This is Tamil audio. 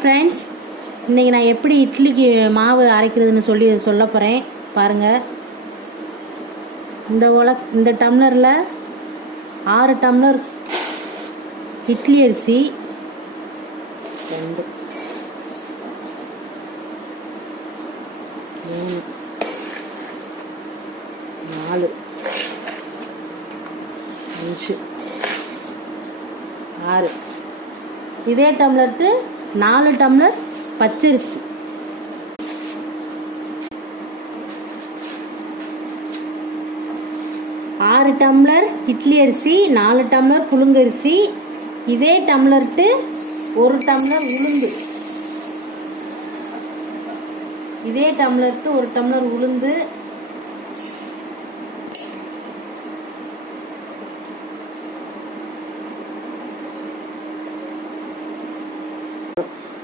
ஃப்ரெண்ட்ஸ், இன்றைக்கி நான் எப்படி இட்லிக்கு மாவு அரைக்கிறதுன்னு சொல்ல போகிறேன். பாருங்கள், இந்த டம்ளரில் 6 டம்ளர் இட்லி அரிசி, 2 3 4 5 6 இதே டம்ளருக்கு 4 டம்ளர் பச்சரிசி, 6 டம்ளர் இட்லி அரிசி, 4 டம்ளர் புழுங்கரிசி, இதே டம்ளர்ட்டு 1 டம்ளர் உளுந்து, இதே டம்ளருக்கு 1 டம்ளர் உளுந்து,